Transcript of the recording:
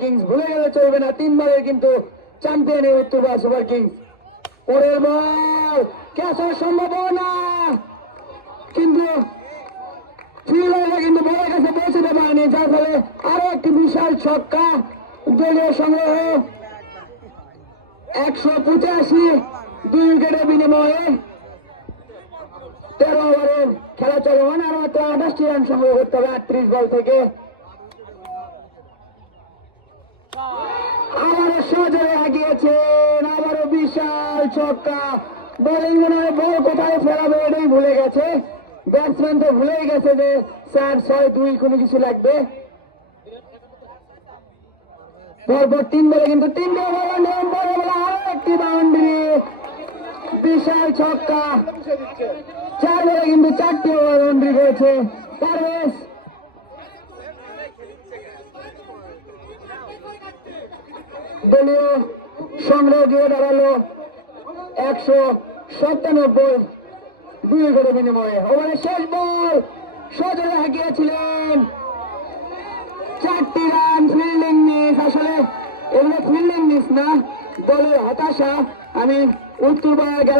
Kings ভুলে গেলে চলবে না, 3 বারের কিন্তু চ্যাম্পিয়ন এই উত্তরবঙ্গ সুপার কিংস। পরের বল ক্যাচের সম্ভাবনা, কিন্তু ফিল্ডাররা কিন্তু বলের কাছে পৌঁছতে পারেনি, যার ফলে আরো একটি বিশাল ছক্কা। দলীয় সংগ্রহ 185, 2 উইকেটের বিনিময়ে 13 ওভারের খেলা চলমান। আর মাত্র 28টি রান সংগ্রহ করতে হবে 38 বল থেকে। আবারও সজরে আগিয়েছেন, আবারও বিশাল ছক্কা। বোলিং মনে হয় বল কোথায় ফেরাবে এটাই ভুলে গেছে, ব্যাটসম্যান তো ভুলেই গেছে যে 4-6-2 কোনো কিছু লাগবে। পরপর 3 বলে কিন্তু 3টে ওভার, আরো একটি বাউন্ডারি, বিশাল ছক্কা। 4 বলে কিন্তু 4টি ওভার বাউন্ডারি করেছে পারভেজ। দলীয় সংগ্রহ দিয়ে দাঁড়ালো 197, 2 উইকেটের বিনিময়ে। ওভারের শেষ বল সজরে হাঁকিয়েছিলেন, 4টি রান। ফিল্ডিং মিস, আসলে এগুলো ফিল্ডিং মিস না, দলের হতাশা। আমি উত্তরবঙ্গ